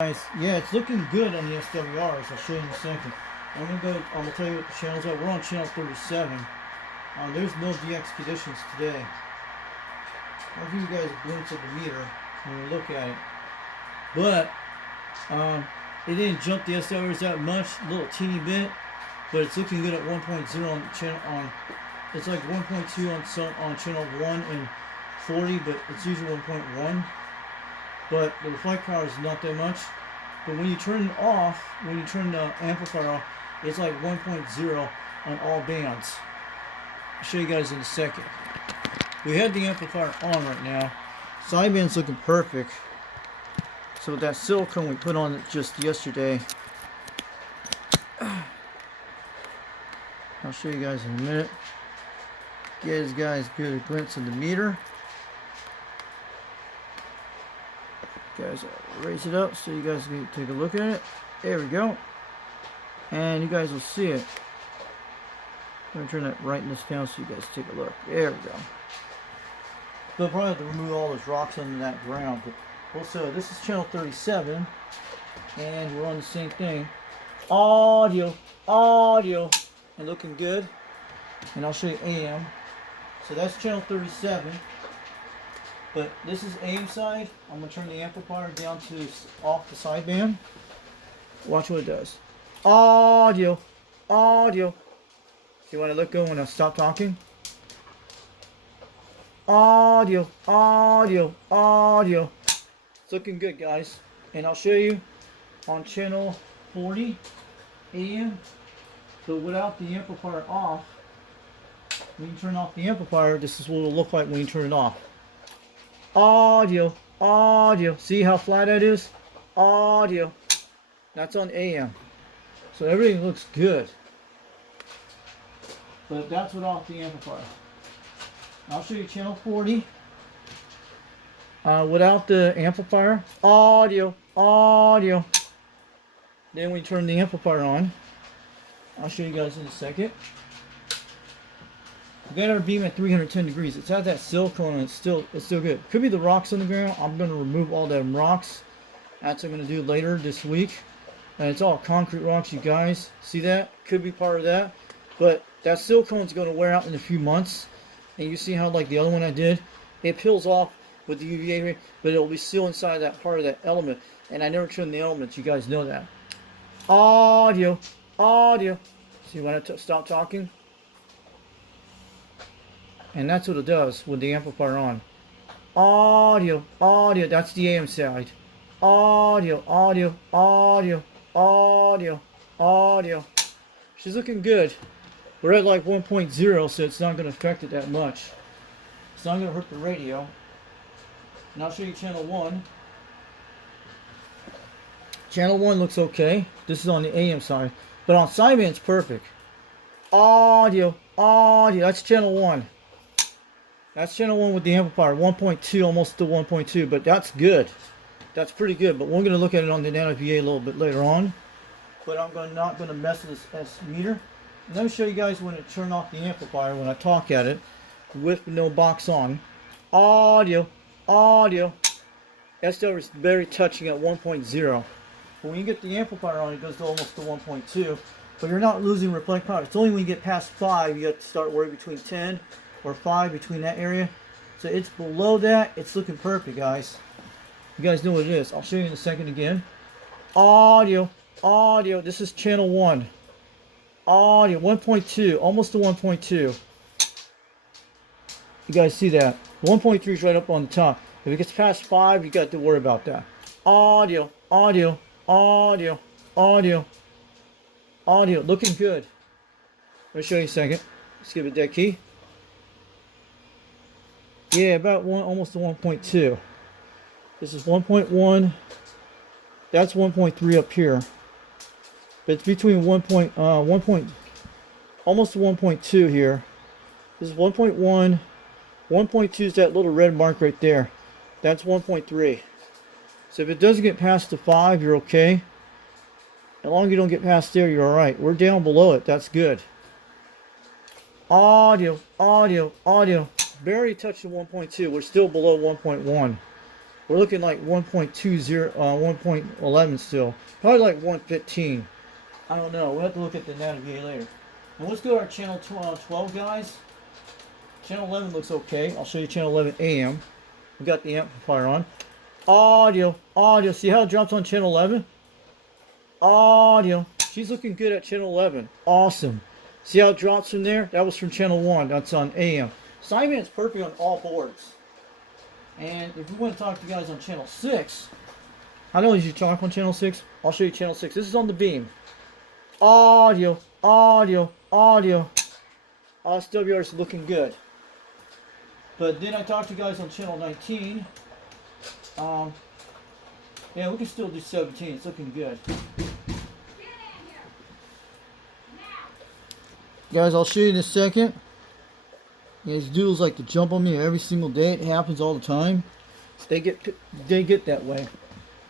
Guys, yeah, it's looking good on the SWRs. I'll show you in a second. I'm gonna tell you what the channel's at. We're on channel 37. There's no DX conditions today. I'll give you guys a glimpse of the meter when we look at it. But it didn't jump the SWRs that much, a little teeny bit, but it's looking good at 1.0 on channel it's like 1.2 on channel 1 and 40, but it's usually 1.1. But the reflect power is not that much. But when you turn it off, when you turn the amplifier off, it's like 1.0 on all bands. I'll show you guys in a second. We have the amplifier on right now. Sideband's looking perfect. So with that silicone we put on it just yesterday, I'll show you guys in a minute. Give you guys a good glimpse of the meter. Guys, I'll raise it up so you guys can take a look at it. There we go. And you guys will see it. I'm going to turn that brightness down so you guys take a look. There we go. They'll probably have to remove all those rocks under that ground. But also, this is channel 37. And we're on the same thing. Audio. And looking good. And I'll show you AM. So that's channel 37. But this is AM side. I'm going to turn the amplifier down to off the sideband. Watch what it does. Audio. See when I let go when I stop talking? Audio. It's looking good, guys. And I'll show you on channel 40 AM. So without the amplifier off, when you turn off the amplifier, this is what it'll look like when you turn it off. Audio. See how flat that is? Audio. That's on AM. So everything looks good. But that's without the amplifier. I'll show you channel 40. Without the amplifier. Audio. Then we turn the amplifier on. I'll show you guys in a second. We got our beam at 310 degrees. It's at that silicone and it's still good. Could be the rocks on the ground. I'm going to remove all them rocks. That's what I'm going to do later this week. And it's all concrete rocks, you guys. See that? Could be part of that. But that silicone's going to wear out in a few months. And you see how, like the other one I did, it peels off with the UVA ray, but it'll be still inside that part of that element. And I never trimmed the elements. You guys know that. Audio. See when I stop talking? And that's what it does with the amplifier on. Audio. That's the AM side. Audio. She's looking good. We're at like 1.0, so it's not going to affect it that much. It's not going to hurt the radio. And I'll show you channel 1. Channel 1 looks okay. This is on the AM side. But on sideband, it's perfect. Audio. That's channel 1. That's channel 1 with the amplifier. 1.2, almost to 1.2. But that's good. That's pretty good. But we're going to look at it on the nano VA a little bit later on. But I'm not going to mess with this meter. And let me show you guys when it turned off the amplifier when I talk at it with no box on. Audio. SW is very touching at 1.0. But when you get the amplifier on, it goes to almost to 1.2. But you're not losing reflect power. It's only when you get past 5 you have to start worrying between 10 or 5 between that area. So it's below that. It's looking perfect, guys. You guys know what it is. I'll show you in a second again. Audio. This is channel 1. Audio 1.2, almost to 1.2. You guys see that? 1.3 is right up on the top. If it gets past 5, you got to worry about that. Audio. Looking good. Let me show you a second. Let's give it that key. Yeah, about almost to 1.2. This is 1.1. That's 1.3 up here. But it's between almost to 1.2 here. This is 1.1. 1.2 is that little red mark right there. That's 1.3. So if it doesn't get past the 5, you're okay. As long as you don't get past there, you're alright. We're down below it. That's good. Audio. Barely touched the 1.2. We're still below 1.1. We're looking like 1.20, 1.11 still. Probably like 115. I don't know. We'll have to look at the navigate later. And let's go to our channel 12, guys. Channel 11 looks okay. I'll show you channel 11 AM. We got the amplifier on. Audio, audio. See how it drops on channel 11? Audio. She's looking good at channel 11. Awesome. See how it drops from there? That was from channel 1. That's on AM. Sideband's perfect on all boards. And if we want to talk to you guys on channel 6, I know you talk on channel 6. I'll show you channel 6. This is on the beam. Audio, audio, audio. SWR is looking good. But then I talked to you guys on channel 19. Yeah, we can still do 17. It's looking good. Guys, I'll show you in a second. These dudes like to jump on me every single day. It happens all the time. They get that way.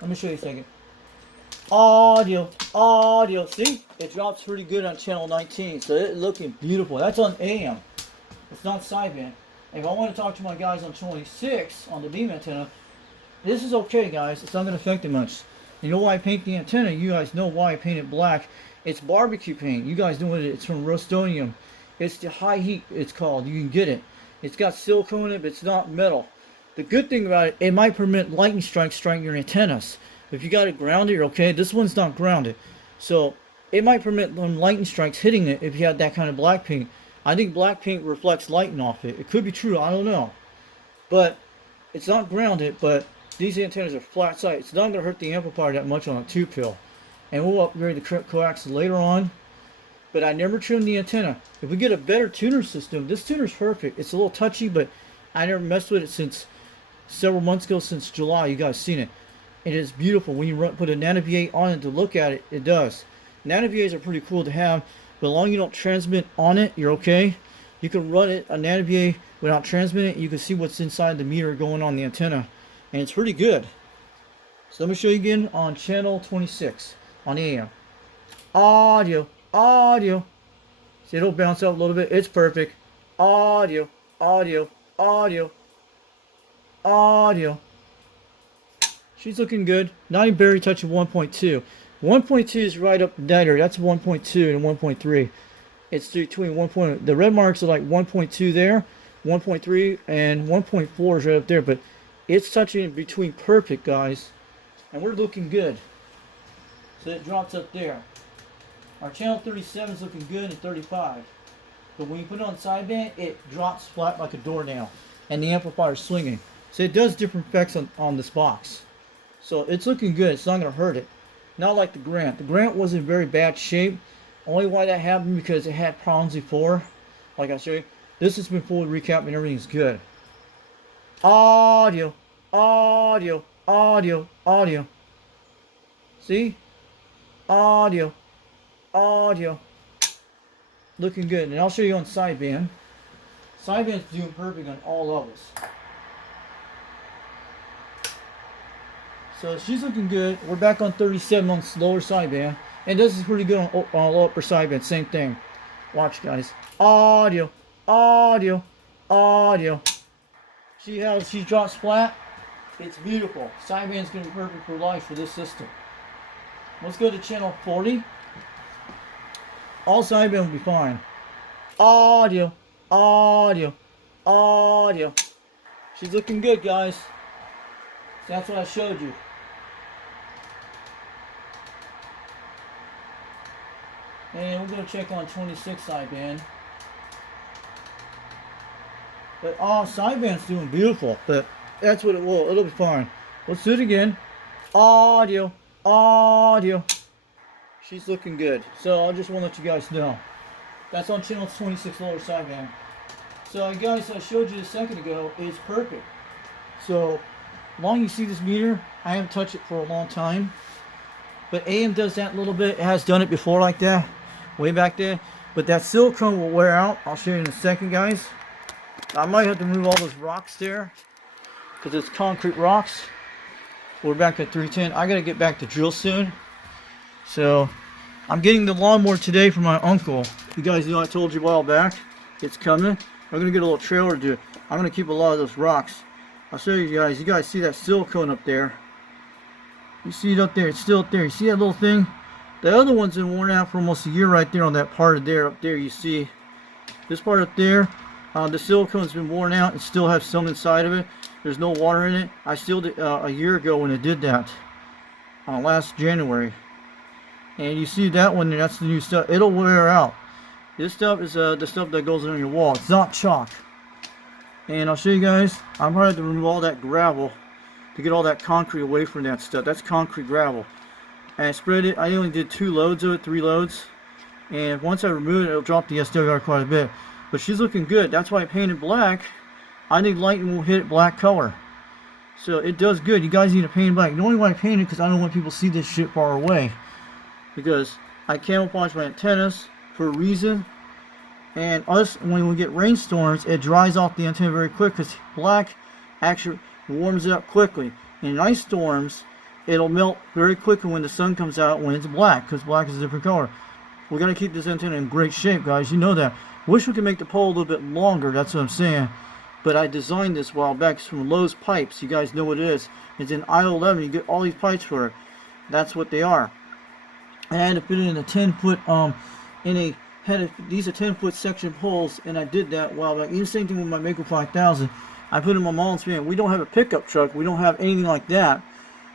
Let me show you a second. Audio, audio. See? It drops pretty good on channel 19. So it's looking beautiful. That's on AM. It's not sideband. If I want to talk to my guys on 26 on the beam antenna, this is okay, guys. It's not going to affect it much. You know why I paint the antenna? You guys know why I paint it black. It's barbecue paint. You guys know what it is. It's from Rust-Oleum. It's the high heat, it's called. You can get it. It's got silicone in it, but it's not metal. The good thing about it, it might permit lightning strikes striking your antennas. If you got it grounded, you're okay. This one's not grounded. So it might permit lightning strikes hitting it if you had that kind of black paint. I think black paint reflects lighting off it. It could be true, I don't know. But it's not grounded, but these antennas are flat side. It's not going to hurt the amplifier that much on a 2-pill. And we'll upgrade the coax later on. But I never trimmed the antenna. If we get a better tuner system, this tuner's perfect. It's a little touchy, but I never messed with it since several months ago, since July. You guys seen it. It is beautiful. When you put a Nano VA on it to look at it, it does. Nano VAs are pretty cool to have, but as long as you don't transmit on it, you're okay. You can run it, a Nano VA, without transmitting. You can see what's inside the meter going on the antenna, and it's pretty good. So let me show you again on channel 26 on AM. Audio, audio. See, it'll bounce out a little bit. It's perfect. Audio, audio, audio, audio. She's looking good. Not even barely touching 1.2. 1.2 is right up there. That's 1.2 and 1.3. It's between 1. The red marks are like 1.2 there, 1.3, and 1.4 is right up there. But it's touching between perfect, guys. And we're looking good. So it drops up there. Our channel 37 is looking good, and 35. But when you put it on sideband, it drops flat like a doornail. And the amplifier is swinging. So it does different effects on this box. So it's looking good. It's not going to hurt it. Not like the Grant. The Grant was in very bad shape. Only why that happened because it had problems before. Like I showed you. This has been fully recapped and everything's good. Audio. Audio. Audio. Audio. See? Audio. Audio. Looking good. And I'll show you on sideband. Sideband's doing perfect on all levels. So she's looking good. We're back on 37 on lower sideband. And this is pretty good on upper sideband. Same thing. Watch, guys. Audio. Audio. Audio. See how she drops flat? It's beautiful. Sideband's going to be perfect for life for this system. Let's go to channel 40. All sideband will be fine. Audio. Audio. Audio. She's looking good, guys. So that's what I showed you. And we're going to check on 26 sideband. But sideband's doing beautiful. But that's what it will. It'll be fine. Let's do it again. Audio. Audio. She's looking good. So I just want to let you guys know. That's on channel 26 lower sideband. So guys, I showed you a second ago. It's perfect. So long you see this meter, I haven't touched it for a long time. But AM does that a little bit. It has done it before like that. Way back there. But that silicone will wear out. I'll show you in a second, guys. I might have to move all those rocks there. Because it's concrete rocks. We're back at 310. I got to get back to drill soon. So I'm getting the lawnmower today from my uncle. You guys know I told you a while back. It's coming. We're going to get a little trailer to do. I'm going to keep a lot of those rocks. I'll show you guys. You guys see that silicone up there? You see it up there? It's still up there. You see that little thing? The other one's been worn out for almost a year right there on that part of there. Up there you see this part up there. The silicone's been worn out and still have some inside of it. There's no water in it. I sealed it a year ago when it did that. Last January. And you see that one there, that's the new stuff. It'll wear out. This stuff is the stuff that goes on your wall. It's not chalk. And I'll show you guys. I'm going to have to remove all that gravel to get all that concrete away from that stuff. That's concrete gravel. And I spread it. I only did 2 loads of it, 3 loads. And once I remove it, it'll drop the SWR quite a bit. But she's looking good. That's why I painted black. I think lightning will hit it black color. So it does good. You guys need to paint black. The only why I paint it because I don't want people to see this shit far away. Because I camouflage my antennas for a reason. And us, when we get rainstorms, it dries off the antenna very quick because black actually warms it up quickly. In ice storms, it'll melt very quickly when the sun comes out when it's black, because black is a different color. We're going to keep this antenna in great shape, guys. You know that. Wish we could make the pole a little bit longer. That's what I'm saying. But I designed this a while back. It's from Lowe's Pipes. You guys know what it is. It's in aisle 11. You get all these pipes for it. That's what they are. I had to fit it in a 10-foot these are 10-foot section poles, and I did that a while back. Even same thing with my Mako 5000. I put in my mom's van. We don't have a pickup truck. We don't have anything like that.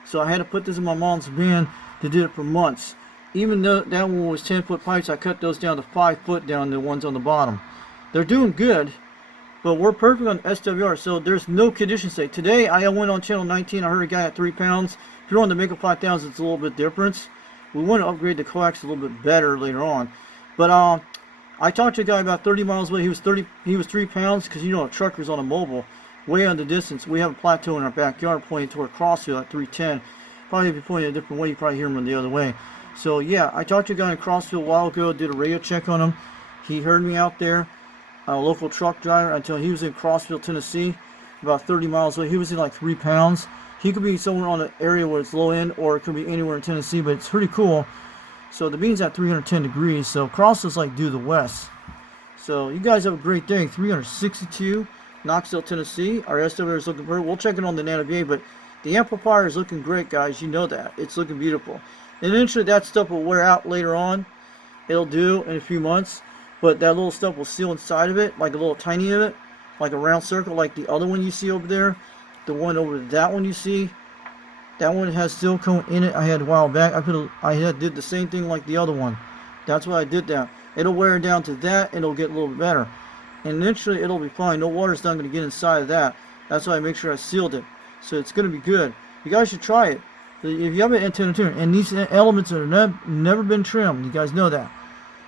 So I had to put this in my mom's van to do it for months. Even though that one was 10-foot pipes, I cut those down to 5 foot down, the ones on the bottom. They're doing good, but we're perfect on SWR, so there's no condition state. Today, I went on channel 19. I heard a guy at 3 pounds. If you're on the Mako 5000, it's a little bit different. We want to upgrade the coax a little bit better later on. But I talked to a guy about 30 miles away. He was 3 pounds because, you know, a trucker's on a mobile. Way on the distance. We have a plateau in our backyard pointing toward Crossfield at 310. Probably if you point it a different way, you probably hear him the other way. So yeah, I talked to a guy in Crossfield a while ago, did a radio check on him. He heard me out there, a local truck driver, until he was in Crossfield, Tennessee, about 30 miles away. He was in like 3 pounds. He could be somewhere on an area where it's low end, or it could be anywhere in Tennessee, but it's pretty cool. So the bean's at 310 degrees, so Crossfield's like due the west. So you guys have a great day. 362, Knoxville, Tennessee. Our SWR is looking great. We'll check it on the Nano VA, but the amplifier is looking great, guys. You know that. It's looking beautiful. And eventually that stuff will wear out later on. It'll do in a few months. But that little stuff will seal inside of it, like a little tiny of it, like a round circle, like the other one you see over there. The one over that one you see. That one has silicone in it. I had a while back. I did the same thing like the other one. That's why I did that. It'll wear down to that, and it'll get a little bit better. And eventually it'll be fine. No water's not going to get inside of that. That's why I make sure I sealed it. So it's going to be good. You guys should try it. If you have an antenna tune, and these elements are never been trimmed, you guys know that.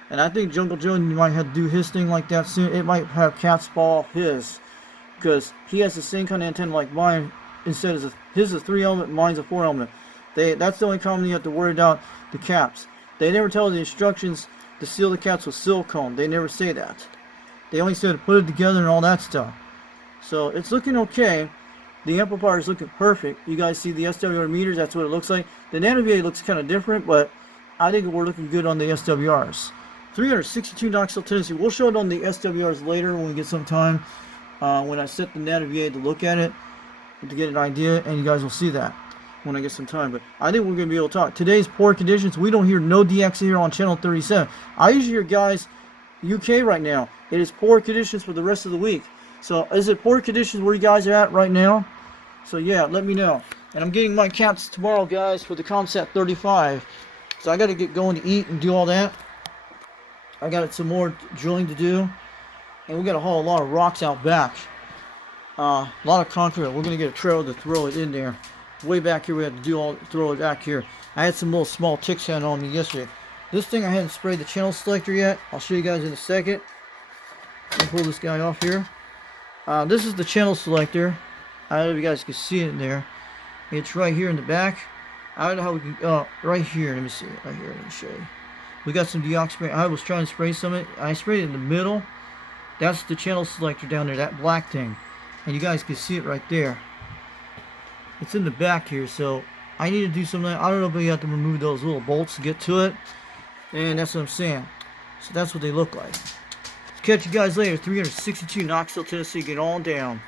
And I think Jungle Joe might have to do his thing like that soon. It might have cat's ball his, because he has the same kind of antenna like mine. Instead of his is a 3-element, mine's a 4-element. That's the only problem you have to worry about, the caps. They never tell the instructions to seal the caps with silicone. They never say that. They only said to put it together and all that stuff. So it's looking okay. The amplifier is looking perfect. You guys see the SWR meters, that's what it looks like. The Nano VA looks kind of different, but I think we're looking good on the SWRs. 362 Knoxville, Tennessee. We'll show it on the SWRs later when we get some time. When I set the Nano VA to look at it, to get an idea, and you guys will see that when I get some time. But I think we're going to be able to talk. Today's poor conditions. We don't hear no DX here on channel 37. I usually hear guys UK right now. It is poor conditions for the rest of the week. So is it poor conditions where you guys are at right now? So yeah, let me know. And I'm getting my caps tomorrow, guys, for the Concept 35. So I got to get going to eat and do all that. I got some more drilling to do, and we got to haul a lot of rocks out back. A lot of concrete. We're gonna get a trailer to throw it in there. Way back here, we had to throw it back here. I had some little small ticks on me yesterday. This thing I hadn't sprayed the channel selector yet. I'll show you guys in a second. Let me pull this guy off here. This is the channel selector. I don't know if you guys can see it in there. It's right here in the back. I don't know how we can. Right here. Let me see. Right here. Let me show you. We got some deox spray. I was trying to spray some of it. I sprayed it in the middle. That's the channel selector down there. That black thing. And you guys can see it right there. It's in the back here, so I need to do something. I don't know if you have to remove those little bolts to get to it. And that's what I'm saying. So that's what they look like. Catch you guys later. 362 Knoxville, Tennessee. Get on down.